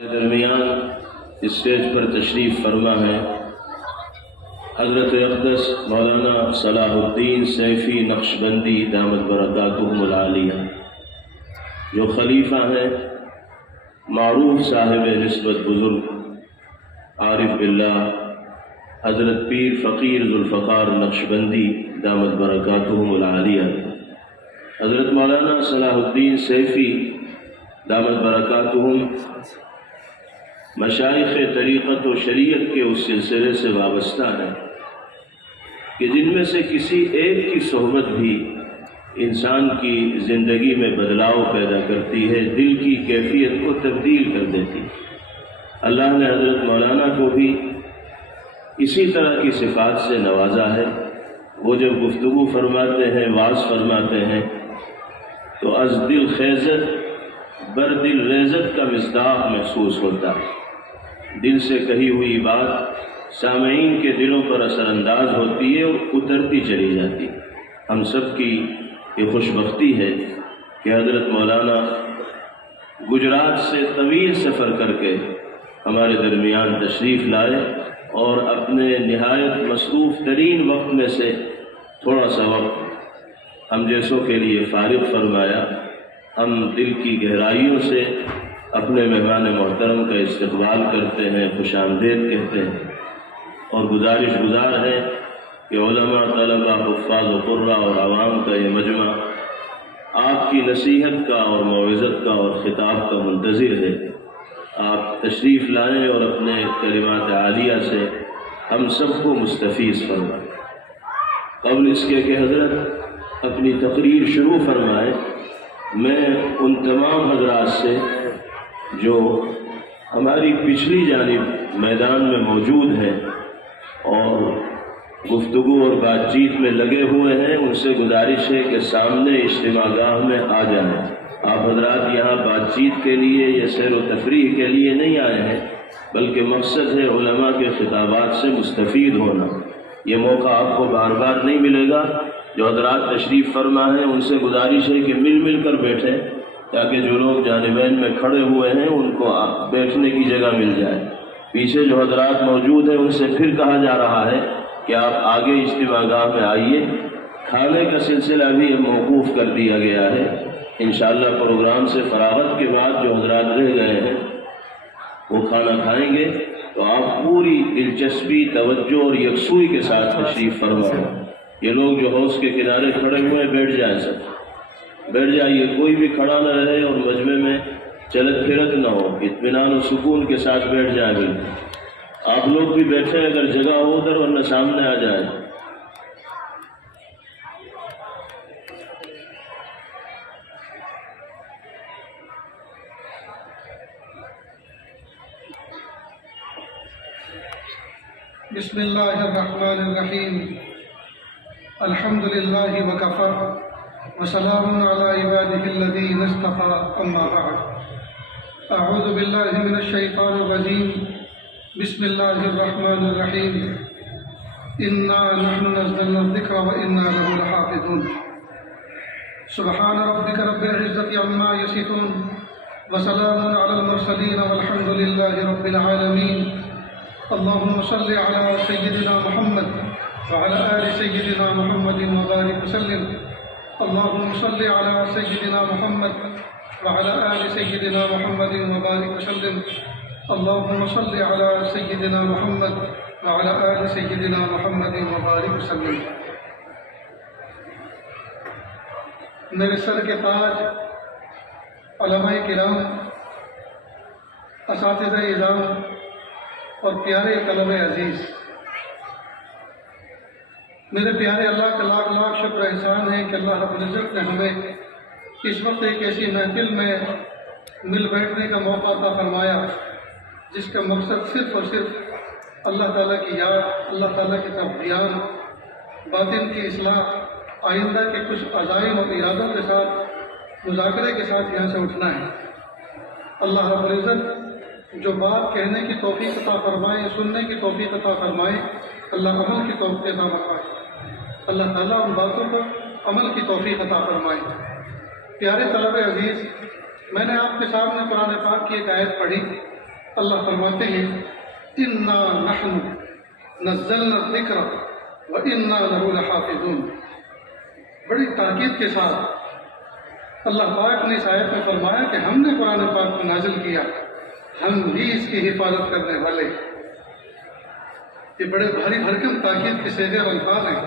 درمیان اسٹیج پر تشریف فرما ہے حضرت اقدس مولانا صلاح الدین سیفی نقشبندی دامت برکاتہم العالیہ، جو خلیفہ ہیں معروف صاحب نسبت بزرگ عارف باللہ حضرت پیر فقیر ذوالفقار نقشبندی دامت برکاتہم العالیہ، حضرت مولانا صلاح الدین سیفی دامت برکاتہم مشائخ طریقت و شریعت کے اس سلسلے سے وابستہ ہیں کہ جن میں سے کسی ایک کی صحبت بھی انسان کی زندگی میں بدلاؤ پیدا کرتی ہے، دل کی کیفیت کو تبدیل کر دیتی ہے۔ اللہ نے حضرت مولانا کو بھی اسی طرح کی صفات سے نوازا ہے۔ وہ جب گفتگو فرماتے ہیں، واعظ فرماتے ہیں تو از دل خیزت بر دل ریزت کا مصداق محسوس ہوتا ہے۔ دل سے کہی ہوئی بات سامعین کے دلوں پر اثر انداز ہوتی ہے اور اترتی چلی جاتی ہے۔ ہم سب کی یہ خوش بختی ہے کہ حضرت مولانا گجرات سے طویل سفر کر کے ہمارے درمیان تشریف لائے اور اپنے نہایت مصروف ترین وقت میں سے تھوڑا سا وقت ہم جیسوں کے لیے فارغ فرمایا۔ ہم دل کی گہرائیوں سے اپنے مہمان محترم کا استقبال کرتے ہیں، خوش آمدید کہتے ہیں اور گزارش گزار ہے کہ علماء، طلباء، حفاظ و قراء اور عوام کا یہ مجمع آپ کی نصیحت کا اور موعظت کا اور خطاب کا منتظر ہے۔ آپ تشریف لائیں اور اپنے کلمات عالیہ سے ہم سب کو مستفیض فرمائیں۔ قبل اس کے کہ حضرت اپنی تقریر شروع فرمائیں، میں ان تمام حضرات سے جو ہماری پچھلی جانب میدان میں موجود ہیں اور گفتگو اور بات چیت میں لگے ہوئے ہیں، ان سے گزارش ہے کہ سامنے اجتماع گاہ میں آ جائیں۔ آپ حضرات یہاں بات چیت کے لیے یا سیر و تفریح کے لیے نہیں آئے ہیں، بلکہ مقصد ہے علماء کے خطابات سے مستفید ہونا۔ یہ موقع آپ کو بار بار نہیں ملے گا۔ جو حضرات تشریف فرما ہیں ان سے گزارش ہے کہ مل مل کر بیٹھیں تاکہ جو لوگ جانبین میں کھڑے ہوئے ہیں ان کو بیٹھنے کی جگہ مل جائے۔ پیچھے جو حضرات موجود ہیں ان سے پھر کہا جا رہا ہے کہ آپ آگے اجتماع گاہ میں آئیے۔ کھانے کا سلسلہ بھی موقوف کر دیا گیا ہے۔ انشاءاللہ پروگرام سے فراغت کے بعد جو حضرات رہ گئے ہیں وہ کھانا کھائیں گے، تو آپ پوری دلچسپی، توجہ اور یکسوئی کے ساتھ تشریف فرمائیں۔ یہ لوگ جو حوض کے کنارے کھڑے ہوئے ہیں بیٹھ جائیں، سب بیٹھ جائیے، کوئی بھی کھڑا نہ رہے اور مجمع میں چلت پھرت نہ ہو، اطمینان و سکون کے ساتھ بیٹھ جائیں۔ بالکل آپ لوگ بھی بیٹھیں اگر جگہ ہو ادھر، ورنہ سامنے آ جائیں۔ بسم اللہ الرحمن الرحیم، الحمد للہ وکفی وسلام علی عبادہ الذین اصطفی، اما بعد، اعوذ باللہ من الشیطان الرجیم، بسم اللہ الرحمن الرحیم، انا نحن نزلنا الذکر وانا له لحافظون، سبحان ربک رب العزة عما یصفون وسلام علی المرسلین والحمد للہ رب العالمین۔ اللهم صل على سيدنا محمد وعلى آل سيدنا محمد وبارك وسلم۔ اللهم صل على سيدنا محمد وعلى آل سيدنا محمد وبارك وسلم۔ اللهم صل على سيدنا محمد وعلى آل سيدنا محمد وبارك وسلم۔ میرے سر کے تاج، علماء کرام، اساتذہ اعزام اور پیارے طلبہ عزیز، میرے پیارے اللہ کا لاکھ لاکھ شکر احسان ہے کہ اللہ رب العزت نے ہمیں اس وقت ایک ایسی محفل میں مل بیٹھنے کا موقع عطا فرمایا جس کا مقصد صرف اور صرف اللہ تعالیٰ کی یاد، اللہ تعالیٰ کی طرف دھیان، باطن کی اصلاح، آئندہ کے کچھ عزائم اور ارادوں کے ساتھ، مذاکرے کے ساتھ یہاں سے اٹھنا ہے۔ اللہ رب العزت جو بات کہنے کی توفیق عطا فرمائے، سننے کی توفیق عطا فرمائے، اللہ عمل کی توفیق عطا فرمائے۔ اللہ تعالیٰ ان باتوں پر عمل کی توفیق عطا فرمائے۔ پیارے طلبہ عزیز، میں نے آپ کے سامنے قرآن پاک کی ایک آیت پڑھی اللہ فرماتے ہیں انا نحن نزلنا الذکر وانا لہ لحافظون۔ بڑی تاکید کے ساتھ اللہ پاک نے اس آیت میں فرمایا کہ ہم نے قرآن پاک کو نازل کیا، ہم بھی اس کی حفاظت کرنے والے۔ یہ بڑے بھاری بھرکم تاکید کے صیغے اور الفاظ ہیں۔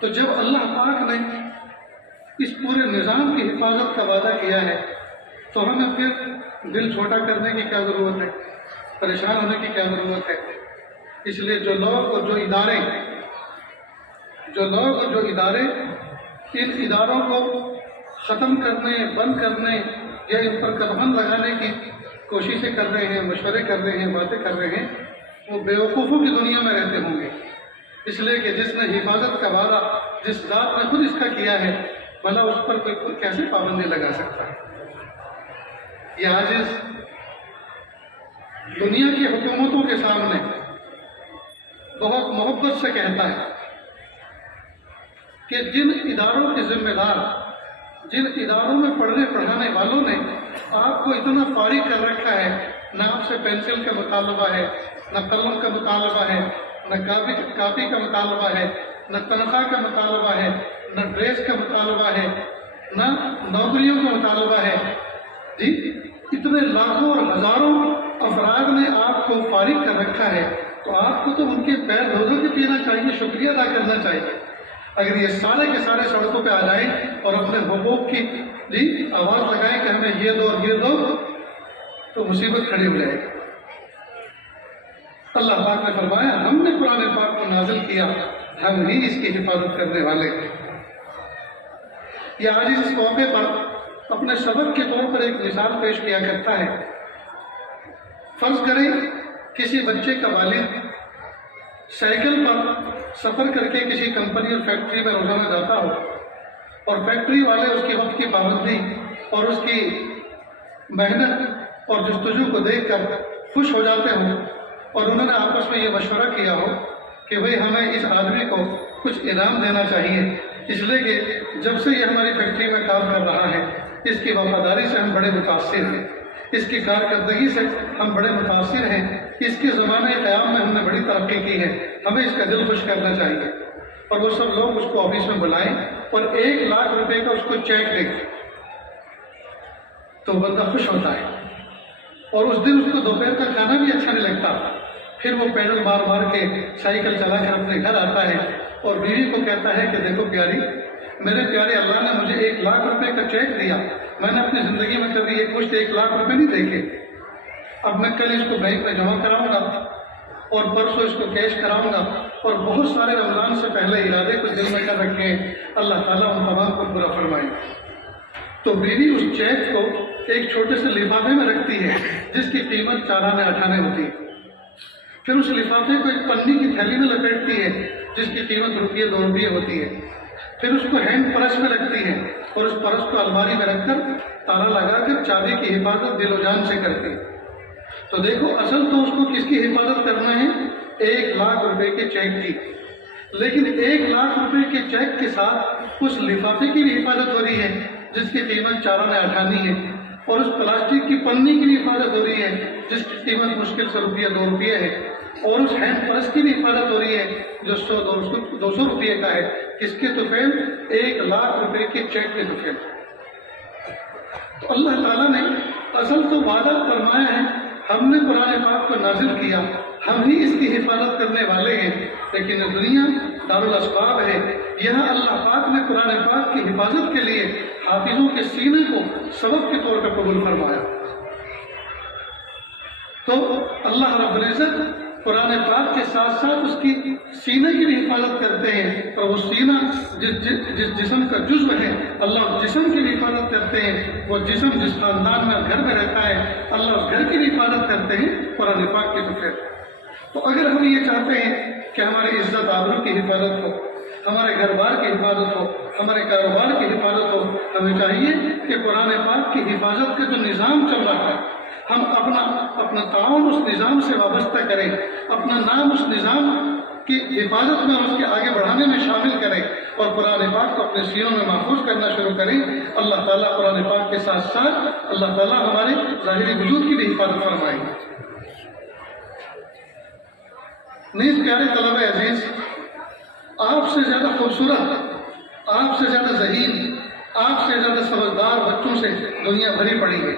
تو جب اللہ پاک نے اس پورے نظام کی حفاظت کا وعدہ کیا ہے تو ہمیں پھر دل چھوٹا کرنے کی کیا ضرورت ہے، پریشان ہونے کی کیا ضرورت ہے؟ اس لیے جو لوگ اور جو ادارے ان اداروں کو ختم کرنے، بند کرنے یا ان پر قدغن لگانے کی کوششیں کر رہے ہیں، مشورے کر رہے ہیں، باتیں کر رہے ہیں، وہ بیوقوفوں کی دنیا میں رہتے ہوں گے۔ اس لیے کہ جس نے حفاظت کا وعدہ جس ذات نے خود اس کا کیا ہے، بھلا اس پر کوئی کیسے پابندی لگا سکتا ہے؟ یہ عاجز دنیا کی حکومتوں کے سامنے بہت محبت سے کہتا ہے کہ جن اداروں کے ذمہ دار، جن اداروں میں پڑھنے پڑھانے والوں نے آپ کو اتنا فارغ کر رکھا ہے، نہ آپ سے پینسل کا مطالبہ ہے، نہ قلم کا مطالبہ ہے، نہ کاپی کا مطالبہ ہے، نہ تنخواہ کا مطالبہ ہے، نہ ڈریس کا مطالبہ ہے، نہ نوکریوں کا مطالبہ ہے، جی اتنے لاکھوں اور ہزاروں افراد نے آپ کو فارغ کر رکھا ہے، تو آپ کو تو ان کے پیر دھو دھو کے پینا چاہیے، شکریہ ادا کرنا چاہیے۔ اگر یہ سارے کے سارے سڑکوں پہ آ جائیں اور اپنے حقوق کی آواز لگائیں کہ ہمیں یہ دو اور یہ دو، تو مصیبت کھڑی ہو جائے گی۔ اللہ پاک نے فرمایا ہم نے قرآن پاک کو نازل کیا، ہم ہی اس کی حفاظت کرنے والے ہیں۔ یہ آج اس موقع پر اپنے سبق کے طور پر ایک مثال پیش کیا کرتا ہے۔ فرض کریں کسی بچے کا والد سائیکل پر سفر کر کے کسی کمپنی اور فیکٹری میں روزانہ جاتا ہو، اور فیکٹری والے اس کی وقت کی پابندی اور اس کی محنت اور جستجو کو دیکھ کر خوش ہو جاتے ہوں، اور انہوں نے آپس میں یہ مشورہ کیا ہو کہ بھئی ہمیں اس آدمی کو کچھ انعام دینا چاہیے، اس لیے کہ جب سے یہ ہماری فیکٹری میں کام کر رہا ہے اس کی وفاداری سے ہم بڑے متاثر ہیں، اس کی کارکردگی سے ہم بڑے متاثر ہیں، اس کے زمانے قیام میں ہم نے بڑی ترقی کی ہے، ہمیں اس کا دل خوش کرنا چاہیے۔ اور وہ سب لوگ اس کو آفس میں بلائیں اور 1 لاکھ روپے کا اس کو چیک دیں تو بندہ خوش ہوتا ہے، اور اس دن اس کو دوپہر کا کھانا بھی اچھا نہیں لگتا۔ پھر وہ پیڈل مار مار کے سائیکل چلا کر اپنے گھر آتا ہے اور بیوی کو کہتا ہے کہ دیکھو پیاری، میرے پیارے اللہ نے مجھے 1 لاکھ روپے کا چیک دیا، میں نے اپنی زندگی میں کبھی ایک مشت 1 لاکھ روپے نہیں دیکھے، اب میں کل اس کو بینک میں جمع کراؤں گا اور پرسوں اس کو کیش کراؤں گا، اور بہت سارے رمضان سے پہلے ارادے کو دل میں کر رکھے ہیں، اللہ تعالیٰ ان تمام کو پورا فرمائے۔ تو بیوی اس چیک کو ایک چھوٹے سے لفافے میں رکھتی ہے جس کی قیمت 4 آنے 8 آنے ہوتی ہے، پھر اس لفافے کو ایک پنی کی تھیلی میں لپیٹتی ہے جس کی قیمت روپیے 2 روپیے ہوتی ہے، پھر اس کو ہینڈ پرس میں رکھتی ہے اور اس پرس کو الماری میں رکھ کر تالا لگا کر چابی کی حفاظت دل و جان سے کرتی ہے۔ تو دیکھو اصل تو اس کو کس کی حفاظت کرنا ہے؟ 1 لاکھ روپے کے چیک کی، لیکن 1 لاکھ روپے کے چیک کے ساتھ اس لفافے کی بھی حفاظت ہو رہی ہے جس کی قیمت 4 آنے 8 آنے ہے، اور اس پلاسٹک کی پنی کی بھی حفاظت ہو رہی ہے جس کی قیمت مشکل سے روپیہ 2 روپیے ہے، اور اس ہینڈ پرس کی بھی حفاظت ہو رہی ہے جو 200 روپیے کا ہے۔ کس کے طفیل؟ 1 لاکھ روپے کے چیک کے طفیل۔ تو اللہ تعالیٰ نے اصل تو وعدہ فرمایا ہے، ہم نے قرآن پاک کو نازل کیا، ہم ہی اس کی حفاظت کرنے والے ہیں، لیکن دنیا دارالاسباب ہے، یہاں اللہ پاک نے قرآن پاک کی حفاظت کے لیے حافظوں کے سینے کو سبب کے طور پر قبول فرمایا۔ تو اللہ رب العزت قرآن پاک کے ساتھ ساتھ اس کی سینے کی بھی حفاظت کرتے ہیں، اور وہ سینہ جس جسم کا جزو ہے اللہ اس جسم کی بھی حفاظت کرتے ہیں، وہ جسم جس خاندان میں گھر میں رہتا ہے اللہ اس گھر کی بھی حفاظت کرتے ہیں قرآن پاک کے ذکر۔ تو اگر ہم یہ چاہتے ہیں کہ ہماری عزت آبرو کی حفاظت ہو، ہمارے گھر بار کی حفاظت ہو، ہمارے کاروبار کی حفاظت ہو، ہمیں چاہیے کہ قرآن پاک کی حفاظت کا جو نظام چل رہا ہے ہم اپنا تعاون اس نظام سے وابستہ کریں، اپنا نام اس نظام کی حفاظت میں اور اس کے آگے بڑھانے میں شامل کریں اور قرآن پاک کو اپنے سینوں میں محفوظ کرنا شروع کریں. اللہ تعالیٰ قرآن پاک کے ساتھ ساتھ اللہ تعالیٰ ہمارے ظاہری وجود کی بھی حفاظت فرمائیں. نیز پیارے طلبہ عزیز، آپ سے زیادہ خوبصورت، آپ سے زیادہ ذہین، آپ سے زیادہ سمجھدار بچوں سے دنیا بھری پڑی ہے،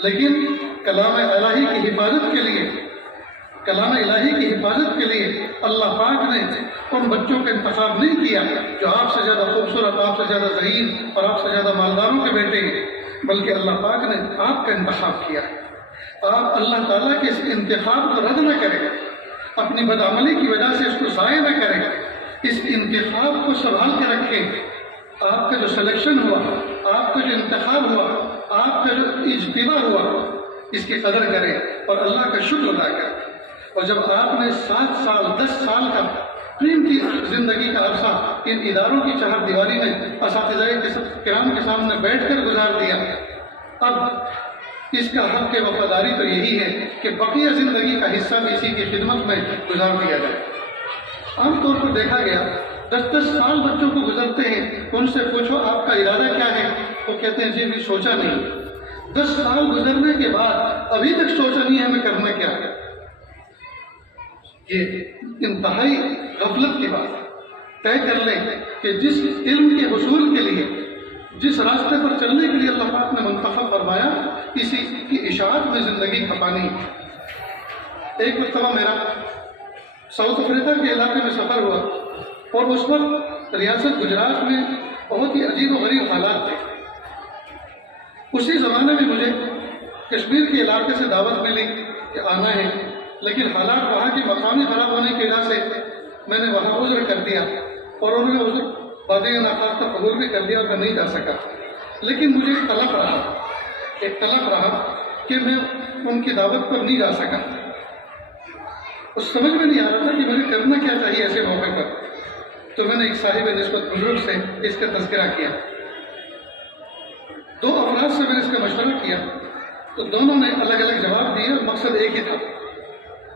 لیکن کلام الہی کی حفاظت کے لیے، کلام الہی کی حفاظت کے لیے اللہ پاک نے ان بچوں کا انتخاب نہیں کیا جو آپ سے زیادہ خوبصورت، آپ سے زیادہ ذہین اور آپ سے زیادہ مالداروں کے بیٹے ہیں، بلکہ اللہ پاک نے آپ کا انتخاب کیا. آپ اللہ تعالیٰ کے اس انتخاب کو رد نہ کریں، اپنی بدعملی کی وجہ سے اس کو ضائع نہ کریں، اس انتخاب کو سنبھال کے رکھیں. آپ کا جو سلیکشن ہوا، آپ کا جو انتخاب ہوا، آپ کا جو اجتباع ہوا، اس کی قدر کریں اور اللہ کا شکر ادا کریں. اور جب آپ نے 7 سال 10 سال کا قیمتی زندگی کا عرصہ ان اداروں کی چہار دیواری میں اساتذہ کرام کے سامنے بیٹھ کر گزار دیا، اب اس کا حق وفاداری تو یہی ہے کہ بقیہ زندگی کا حصہ بھی اسی کی خدمت میں گزار دیا جائے. عام طور پر دیکھا گیا 10 سال بچوں کو گزرتے ہیں، ان سے پوچھو آپ کا ارادہ کیا ہے، وہ کہتے ہیں جی ابھی سوچا نہیں. 10 سال گزرنے کے بعد ابھی تک سوچا نہیں ہمیں کرنا کیا ہے. یہ انتہائی غفلت کی بات ہے. طے کر لیں کہ جس علم کے حصول کے لیے، جس راستے پر چلنے کے لیے اللہ پاک نے منتخب فرمایا، اسی کی اشاعت میں زندگی کھپانی. ایک مرتبہ میرا ساؤتھ افریقہ کے علاقے میں سفر ہوا اور اس وقت ریاست گجرات میں بہت ہی عجیب و غریب حالات تھے. اسی زمانے میں مجھے کشمیر کے علاقے سے دعوت ملی کہ آنا ہے، لیکن حالات وہاں کی مقامی خراب ہونے کی وجہ سے میں نے وہاں عذر کر دیا اور انہوں نے عذر بادی ناخواستہ قبول بھی کر دیا اور میں نہیں جا سکا. لیکن مجھے ایک طلب رہا کہ میں ان کی دعوت پر نہیں جا سکا. اس سمجھ میں نہیں آ رہا تھا کہ مجھے کرنا کیا چاہیے ایسے موقع پر. تو میں نے ایک صاحب نسبت بزرگ سے اس کا تذکرہ کیا. 2 افراد سے میں نے اس کا مشورہ کیا تو دونوں نے الگ الگ جواب دیے اور مقصد ایک ہی تھا.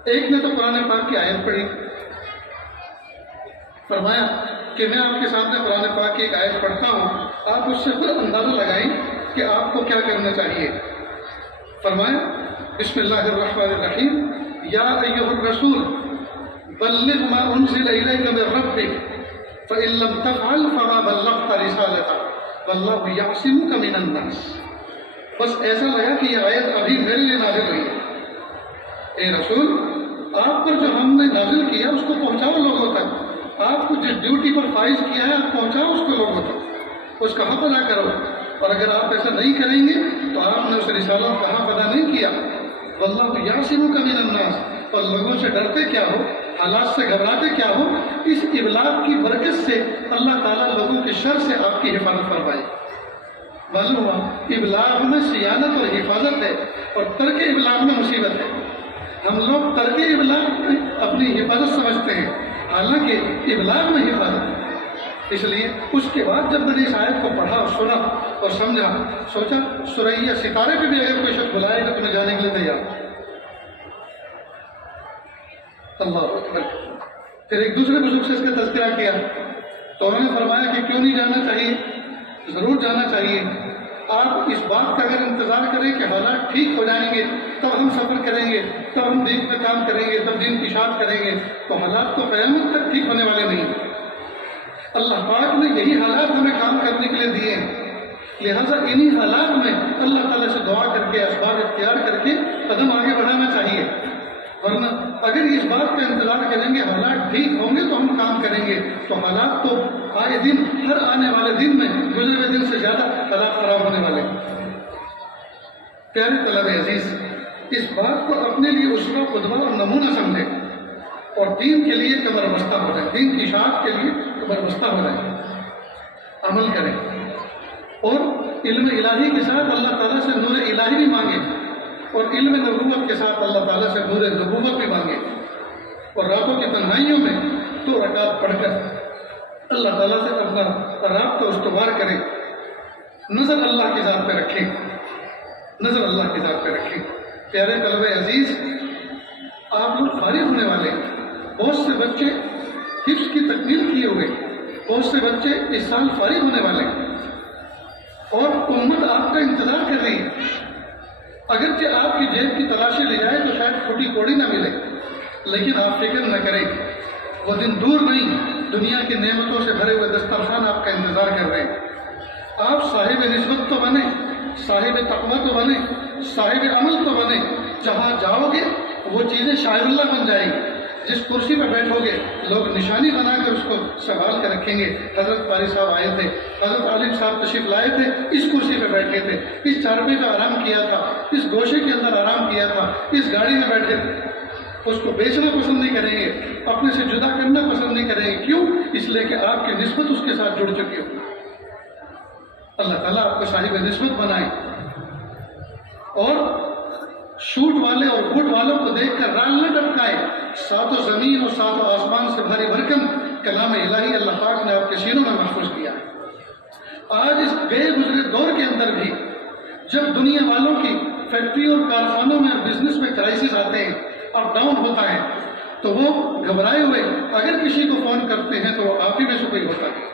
ایک نے تو قرآن پاک کی آیت پڑھی، فرمایا کہ میں آپ کے سامنے قرآن پاک کی ایک آیت پڑھتا ہوں، آپ اس سے خود اندازہ لگائیں کہ آپ کو کیا کرنا چاہیے. فرمایا بسم اللہ الرحمن الرحیم یا ایھا الرسول بلغ ما انزل الیک من ربک فإن لم تفعل فما بلغت رسالتہ واللہ یعصمک من الناس. بس ایسا لگا کہ یہ آیت ابھی میرے لیے نازل ہوئی ہے. اے رسول، آپ پر جو ہم نے نازل کیا اس کو پہنچاؤ لوگوں تک. آپ کو جس ڈیوٹی پر فائز کیا ہے آپ پہنچاؤ اس کو لوگوں تک، اس کا حق ادا کرو. اور اگر آپ ایسا نہیں کریں گے تو آپ نے اس رسالت کا حق ادا نہیں کیا. واللہ یعصمک من الناس، اور لوگوں سے ڈرتے کیا ہو، حالات سے گھبراتے کیا ہو. اس ابلاغ کی برکت سے اللہ تعالیٰ لوگوں کے شر سے آپ کی حفاظت فرمائے. معلوم ہوا ابلاغ میں صیانت اور حفاظت ہے اور ترک ابلاغ میں مصیبت ہے. ہم لوگ ترک ابلاغ میں اپنی حفاظت سمجھتے ہیں، حالانکہ ابلاغ میں حفاظت ہے. اس لیے اس کے بعد جب میں نے اس آیت کو پڑھا اور سنا اور سمجھا، سوچا سورہ ستارے پہ بھی اگر کوئی شخص بلائے گا تو میں جانے کے لیے تیار ہوں. اللہ اکبر. پھر ایک دوسرے بزرگ سے اس کا تذکرہ کیا تو انہوں نے فرمایا کہ کیوں نہیں جانا چاہیے، ضرور جانا چاہیے. آپ اس بات کا اگر انتظار کریں کہ حالات ٹھیک ہو جائیں گے تب ہم سفر کریں گے، تب ہم دین پہ کام کریں گے، تب دین کی اشاعت کریں گے، تو حالات تو قیامت تک ٹھیک ہونے والے نہیں. اللہ پاک نے یہی حالات ہمیں کام کرنے کے لیے دیے ہیں، لہٰذا انہی حالات میں اللہ تعالیٰ سے دعا کر کے اسباب اختیار کر کے قدم آگے بڑھانا چاہیے. ورنہ اگر اس بات کا انتظار کریں گے حالات ٹھیک ہوں گے تو ہم کام کریں گے، تو حالات تو آئے دن، ہر آنے والے دن میں گزرے ہوئے دن سے زیادہ حالات خراب ہونے والے ہیں. پیارے طلبہ عزیز، اس بات کو اپنے لیے اسوہ، قدوہ اور نمونہ سمجھیں اور دین کے لیے کمر بستہ ہو جائیں، دین کی اشاعت کے لیے کمر بستہ ہو جائیں، عمل کریں اور علم الہی کے ساتھ اللہ تعالیٰ سے نور الہی بھی مانگیں اور علم نبوت کے ساتھ اللہ تعالیٰ سے نور نبوت بھی مانگیں. اور راتوں کی تنہائیوں میں 2 رکعت پڑھ کر اللہ تعالیٰ سے اپنا رابطہ استوار کریں. نظر اللہ کی ذات پہ رکھیں، نظر اللہ کی ذات پہ رکھیں. پیارے طلبہ عزیز، آپ لوگ فارغ ہونے والے ہیں. بہت سے بچے حفظ کی تکمیل کیے ہوئے بہت سے بچے اس سال فارغ ہونے والے ہیں اور امت آپ کا انتظار کر رہی ہے. اگرچہ آپ کی جیب کی تلاشی لے جائے تو شاید پھوٹی کوڑی نہ ملے، لیکن آپ فکر نہ کریں، وہ دن دور نہیں. دنیا کی نعمتوں سے بھرے ہوئے دسترخوان آپ کا انتظار کر رہے ہیں. آپ صاحب نسبت تو بنے، صاحب تقویٰ تو بنے، صاحب عمل تو بنے. جہاں جاؤ گے وہ چیزیں شاعر اللہ بن جائیں گی. جس کرسی پہ بیٹھو گے لوگ نشانی بنا کر اس کو سنبھال کر رکھیں گے. حضرت قاری صاحب آئے تھے، حضرت عالم صاحب تشریف لائے تھے، اس کرسی پہ بیٹھے تھے، اس چارپے پہ آرام کیا تھا، اس گوشے کے اندر آرام کیا تھا، اس گاڑی میں بیٹھے تھے. اس کو بیچنا پسند نہیں کریں گے، اپنے سے جدا کرنا پسند نہیں کریں گے. کیوں؟ اس لیے کہ آپ کی نسبت اس کے ساتھ جڑ چکی ہو. اللہ تعالیٰ آپ کو صاحب نسبت بنائے اور شوٹ والے اور بوٹ والوں کو دیکھ کر رال نہ ٹپکائے. ساتوں زمین اور ساتوں آسمان سے بھاری بھرکم کلام الہی اللہ پاک نے آپ کے سینوں میں محفوظ کیا. آج اس گئے گزرے دور کے اندر بھی جب دنیا والوں کی فیکٹری اور کارخانوں میں بزنس میں کرائسس آتے ہیں، اپ ڈاؤن ہوتا ہے، تو وہ گھبرائے ہوئے اگر کسی کو فون کرتے ہیں تو وہ آپ ہی میں سے کوئی ہوتا ہے.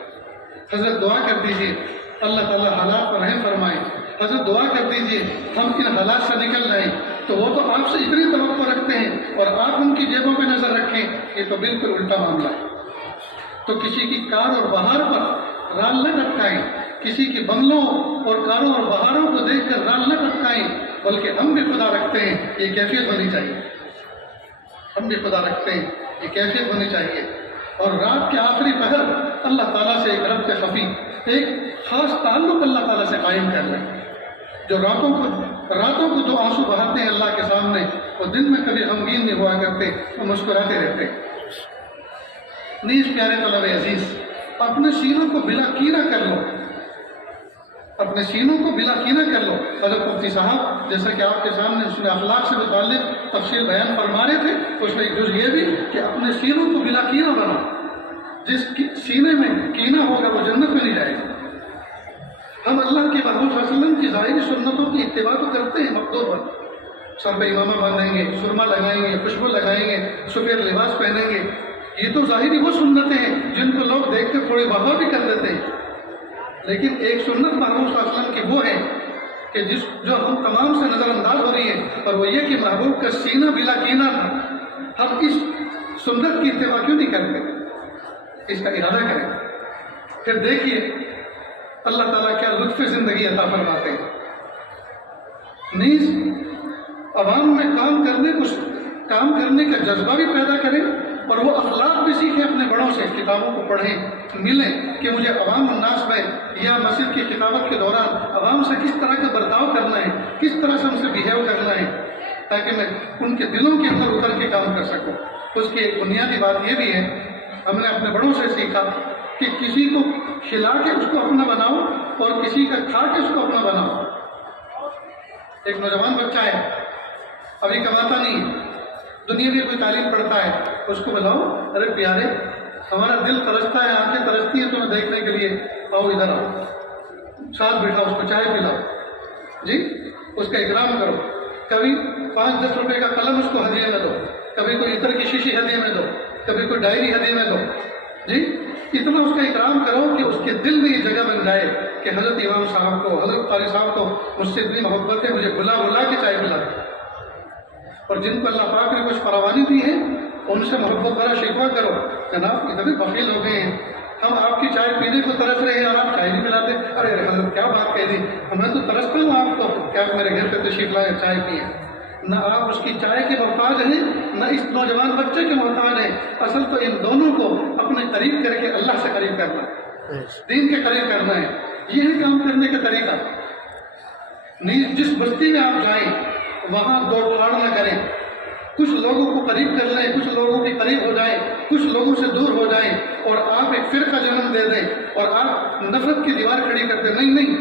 حضرت دعا کر دیجیے اللہ تعالیٰ حالات پر رحم فرمائے. حضرت دعا کر دیجیے ہم ان حالات سے نکل جائیں. تو وہ تو آپ سے اتنی توقع رکھتے ہیں اور آپ ان کی جیبوں پہ نظر رکھیں. یہ تو بالکل الٹا معاملہ ہے. تو کسی کی کار اور بہار پر رال نہ ٹپکائیں، کسی کی بنگلوں اور کاروں اور بہاروں کو دیکھ کر رال نہ ٹپکائیں، بلکہ ہم بھی خدا رکھتے ہیں، یہ کیفیت ہونی چاہیے. ہم بھی خدا رکھتے ہیں، یہ کیفیت ہونی چاہیے. اور رات کے آخری پہر اللہ تعالیٰ سے ایک ربط خفی، ایک خاص تعلق اللہ تعالیٰ سے قائم کر لیں. جو راتوں کو جو آنسو بہاتے ہیں اللہ کے سامنے، وہ دن میں کبھی غمگین نہیں ہوا کرتے، وہ مسکراتے رہتے. نیز پیارے طلب عزیز، اپنے سینوں کو بلا کینہ کر لو، اپنے سینوں کو بلا کینہ کر لو. حضرت مفتی صاحب جیسا کہ آپ کے سامنے اس نے اخلاق سے متعلق تفصیل بیان فرما رہے تھے، اس میں ایک جز یہ بھی کہ اپنے سینوں کو بلا کینہ بناؤ. جس سینے میں کینہ ہوگا وہ جنت میں نہیں جائے گا. ہم اللہ کے محبوب صلی اللہ علیہ وسلم کی ظاہری سنتوں کی اتباع تو کرتے ہیں مقدور پر، سر پہ امامہ باندھیں گے، سرما لگائیں گے، خوشبو لگائیں گے، سفید لباس پہنیں گے. یہ تو ظاہری وہ سنتیں ہیں جن کو لوگ دیکھ کے تھوڑی واہ بھی کر دیتے ہیں. لیکن ایک سنت محبوب صلی اللہ علیہ وسلم کی وہ ہے کہ جو ہم تمام سے نظر انداز ہو رہی ہے، اور وہ یہ کہ محبوب کا سینہ بلا کینہ تھا. ہم اس سنت کی اتباع کیوں نہیں کرتے؟ اس کا ارادہ کریں، پھر دیکھیے اللہ تعالیٰ کیا لطف زندگی عطا فرماتے ہیں. نیز عوام میں کام کرنے کا جذبہ بھی پیدا کریں اور وہ اخلاق بھی سیکھیں اپنے بڑوں سے. کتابوں کو پڑھیں، ملیں کہ مجھے عوام الناس میں یا مسجد کی خطابت کے دوران عوام سے کس طرح کا برتاؤ کرنا ہے، کس طرح سے ان سے بیہیو کرنا ہے، تاکہ میں ان کے دلوں کے اندر اتر کے کام کر سکوں. اس کی ایک بنیادی بات یہ بھی ہے، ہم نے اپنے بڑوں سے سیکھا کہ کسی کو کھلا کے اس کو اپنا بناؤ اور کسی کا کھا کے اس کو اپنا بناؤ. ایک نوجوان بچہ ہے، ابھی کماتا نہیں ہے، دنیا میں کوئی تعلیم پڑھتا ہے، اس کو بلاؤ، ارے پیارے ہمارا دل ترستا ہے، آنکھیں ترستی ہیں تمہیں دیکھنے کے لیے، آؤ ادھر آؤ، ساتھ بیٹھاؤ، اس کو چائے پلاؤ، جی اس کا اکرام کرو. کبھی 5-10 روپے کا قلم اس کو ہدیے میں دو، کبھی کوئی عطر کی شیشی ہدیے میں دو، کبھی کوئی ڈائری ہدیے میں دو. جی اتنا اس کا اکرام کرو کہ اس کے دل میں یہ جگہ بن جائے کہ حضرت امام صاحب کو، حضرت قاری صاحب کو مجھ سے اتنی محبت ہے، مجھے بلا کے چائے پلا. اور جن کو اللہ پاک نے کچھ فراوانی دی ہے ان سے محبت بڑا شکوہ کرو، جناب اتنے بخیل ہو گئے ہیں، ہم آپ کی چائے پینے کو ترس رہے ہیں اور آپ چائے نہیں پلاتے. ارے حضرت کیا بات کہہ دی، میں تو ترستا ہوں آپ کو کہ آپ میرے گھر پہ تشریف لائے چائے پیے. نہ آپ اس کی چائے کے محتاج ہیں، نہ اس نوجوان بچے کے محتاج ہیں. اصل تو ان دونوں کو اپنے قریب کر کے اللہ سے قریب کرنا ہے، دین کے قریب کرنا ہے. یہ ہے کام کرنے کا طریقہ. جس بستی میں آپ جائیں وہاں دوڑ پھاڑ نہ کریں، کچھ لوگوں کو قریب کر لیں، کچھ لوگوں کے قریب ہو جائیں، کچھ لوگوں سے دور ہو جائیں اور آپ ایک فرقہ جنم دے دیں اور آپ نفرت کی دیوار کھڑی کر دیں. نہیں،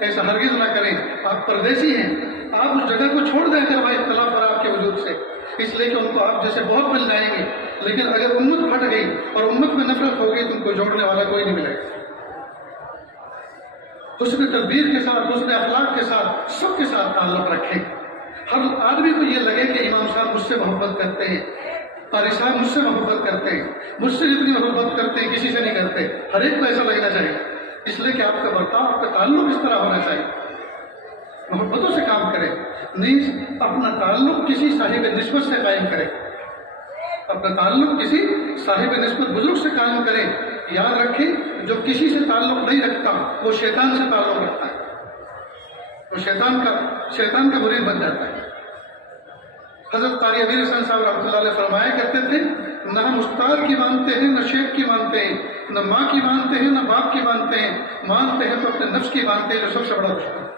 ایسا ہرگز نہ کریں. آپ پردیسی ہیں، آپ اس جگہ کو چھوڑ دیں اگر بھائی اختلاف اور آپ کے وجود سے، اس لیے کہ ان کو آپ جیسے بہت مل جائیں گے. لیکن اگر امت پھٹ گئی اور امت میں نفرت ہو گئی تو ان کو جوڑنے والا کوئی نہیں ملے گا. حسن تدبیر کے ساتھ، حسن اخلاق کے ساتھ، سب کے ساتھ تعلق رکھیں. ہر آدمی کو یہ لگے کہ امام صاحب مجھ سے محبت کرتے ہیں، قاری صاحب مجھ سے محبت کرتے ہیں، مجھ سے جتنی محبت کرتے ہیں کسی سے نہیں کرتے، ہر ایک کو ایسا لگنا چاہیے، اس لیے کہ آپ کا برتاؤ، آپ کا تعلق اس طرح ہونا چاہیے، محبتوں سے کام کرے، نہیں اپنا تعلق کسی صاحب نسبت سے قائم کرے، اپنا تعلق کسی صاحب نسبت بزرگ سے قائم کرے۔ یاد رکھیں جو کسی سے تعلق نہیں رکھتا وہ شیطان سے تعلق رکھتا ہے، وہ شیطان کا مرید بن جاتا ہے۔ حضرت قاری امیر حسن صاحب رحمۃ اللہ علیہ فرمایا کرتے تھے، نہ ہم استاد کی مانتے ہیں، نہ شیخ کی مانتے ہیں، نہ ماں کی مانتے ہیں، نہ باپ کی مانتے ہیں، مانتے ہیں تو اپنے نفس کی مانتے ہیں، جو سب سے بڑا دشمن ہے۔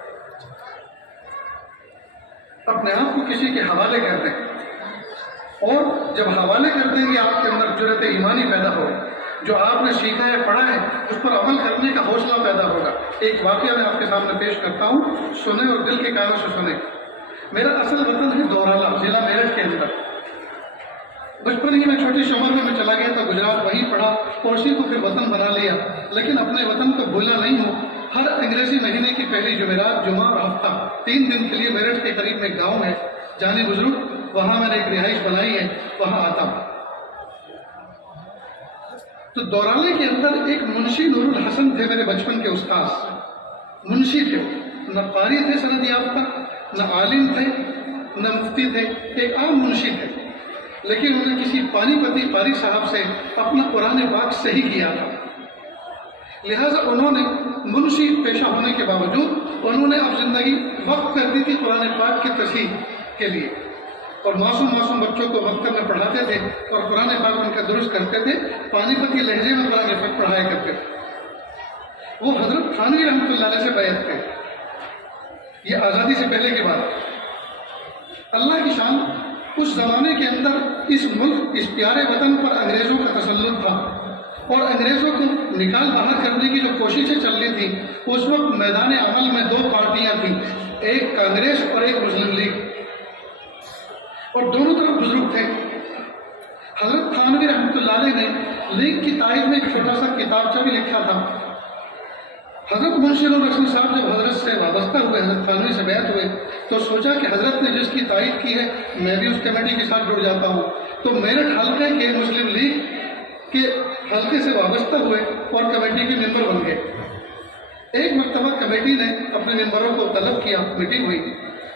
اپنے آپ کو کسی کے حوالے کر دیں، اور جب حوالے کر دیں گے آپ کے اندر جرأت ایمانی پیدا ہو، جو آپ نے سیکھا ہے پڑھا ہے اس پر عمل کرنے کا حوصلہ پیدا ہوگا۔ ایک واقعہ میں آپ کے سامنے پیش کرتا ہوں، سنیں اور دل کے کانوں سے سنیں۔ میرا اصل وطن ہے دورالا، ضلع میرٹھ کے اندر۔ بچپن ہی میں چھوٹی سی عمر میں چلا گیا تھا گجرات، وہیں پڑھا اور اسی کو پھر وطن بنا لیا، لیکن اپنے وطن کو بھولا نہیں ہوں۔ ہر انگریزی مہینے کی پہلی جمعرات، جمعہ اور ہفتہ 3 دن کے لیے میرٹھ کے قریب میں ایک گاؤں ہے جانی بزرگ، وہاں میں نے ایک رہائش بنائی ہے، وہاں آتا ہوں۔ تو دورالے کے اندر ایک منشی نور الحسن تھے، میرے بچپن کے استاذ، منشی تھے، نہ قاری تھے سند یافتہ، نہ عالم تھے، نہ مفتی تھے، ایک عام منشی تھے، لیکن انہوں نے کسی پانی پتی قاری صاحب سے اپنا قرآن پاک صحیح کیا تھا، لہٰذا انہوں نے منشی پیشہ ہونے کے باوجود انہوں نے اب زندگی وقف کر دی تھی قرآن پاک کی تصحیح کے لیے، اور معصوم بچوں کو مکتب میں پڑھاتے تھے اور قرآن پاک ان کا درست کرتے تھے، پانی پتی لہجے میں قرآن پاک پڑھایا کرتے تھے۔ وہ حضرت تھانوی رحمۃ اللہ علیہ سے بیعت تھے، یہ آزادی سے پہلے کی بات۔ اللہ کی شان، اس زمانے کے اندر اس ملک، اس پیارے وطن پر انگریزوں کا تسلط تھا، اور انگریزوں کو نکال باہر کرنے کی جو کوششیں چل رہی تھیں، اس وقت میدان عمل میں 2 پارٹیاں تھیں، ایک کانگریس اور ایک مسلم لیگ، اور دونوں طرف بزرگ تھے۔ حضرت تھانوی رحمۃ اللہ علیہ نے لیگ کی تائید میں ایک چھوٹا سا کتابچہ بھی لکھا تھا۔ حضرت منشی نور الحسن صاحب جب حضرت سے وابستہ ہوئے، حضرت تھانوی سے بیعت ہوئے، تو سوچا کہ حضرت نے جس کی تائید کی ہے میں بھی اس کمیٹی کے ساتھ جڑ جاتا ہوں، تو میرٹھ حلقے کے مسلم لیگ کے حلقے سے وابستہ ہوئے اور کمیٹی کے ممبر بن گئے۔ ایک مرتبہ کمیٹی نے اپنے ممبروں کو طلب کیا، میٹنگ ہوئی،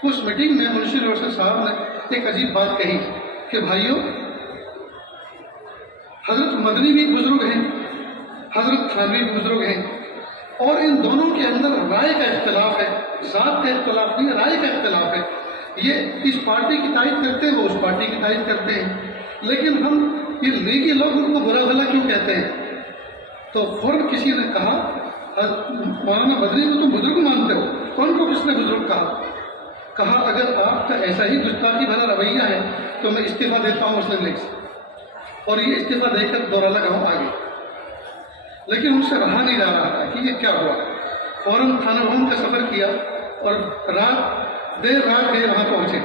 اس میٹنگ میں منشی نور الحسن صاحب نے ایک عجیب بات کہی کہ بھائیوں، حضرت مدنی بھی بزرگ ہیں، حضرت تھانوی بھی بزرگ ہیں، اور ان دونوں کے اندر رائے کا اختلاف ہے، ذات کا اختلاف نہیں، رائے کا اختلاف ہے۔ یہ اس پارٹی کی تائید کرتے ہیں، وہ اس پارٹی کی تائید کرتے ہیں، لیکن ہم یہ لیگی لوگ ان کو برا بھلا کیوں کہتے ہیں؟ تو فوراً کسی نے کہا، مولانا بدری کو تم بزرگ مانتے ہو؟ کون کو کس نے بزرگ کہا اگر آپ کا ایسا ہی گستاخی بھرا رویہ ہے تو میں استعفیٰ دیتا ہوں مسلم لیگ سے، اور یہ استعفیٰ دے کر دورالا گاؤں آ گئے، لیکن ان سے رہا نہیں جا رہا تھا کہ یہ کیا ہوا۔ فوراً تھانہ بھون کا سفر کیا اور دیر رات گئے، وہاں پہنچے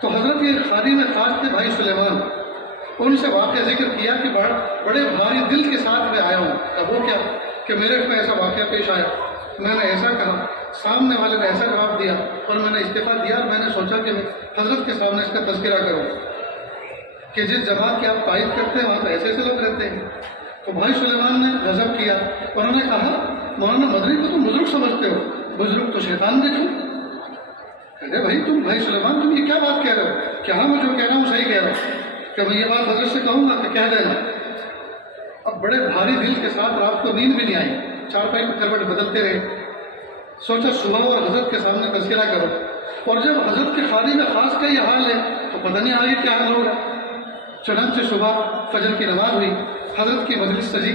تو حضرت یہ خادی میں خاص تھے بھائی سلیمان، ان سے واقعہ ذکر کیا کہ بڑے بھاری دل کے ساتھ میں آیا ہوں۔ اب وہ کیا کہ میرے میں ایسا واقعہ پیش آیا، میں نے ایسا کہا، سامنے والے نے ایسا جواب دیا، اور میں نے استعفیٰ دیا، اور میں نے سوچا کہ میں حضرت کے سامنے اس کا تذکرہ کروں کہ جس جماعت کی آپ تائید کرتے ہیں وہاں تو ایسے لوگ رہتے ہیں۔ تو بھائی سلیمان نے غضب کیا، انہوں نے کہا مولانا مدنی کو تم بزرگ سمجھتے ہو، بزرگ تو شیطان بھی تھو۔ کہتے بھائی تم، بھائی سلیمان تم یہ کیا بات کہہ رہے ہو؟ کہ ہاں میں جو کہہ رہا ہوں صحیح کہہ رہا ہوں، کہ میں یہ بات حضرت سے کہوں گا کہ کہہ دینا۔ اب بڑے بھاری دل کے ساتھ رات کو نیند بھی نہیں آئی، چارپائی کو کروٹ بدلتے رہے، سوچا صبح اور حضرت کے سامنے تذکرہ کرو، اور جب حضرت کے خادی میں خاص کا یہ حال ہے تو پتہ نہیں آگے کیا حال ہوگا۔ چنانچہ صبح فجر کی نماز ہوئی، حضرت کی مجلس سجی،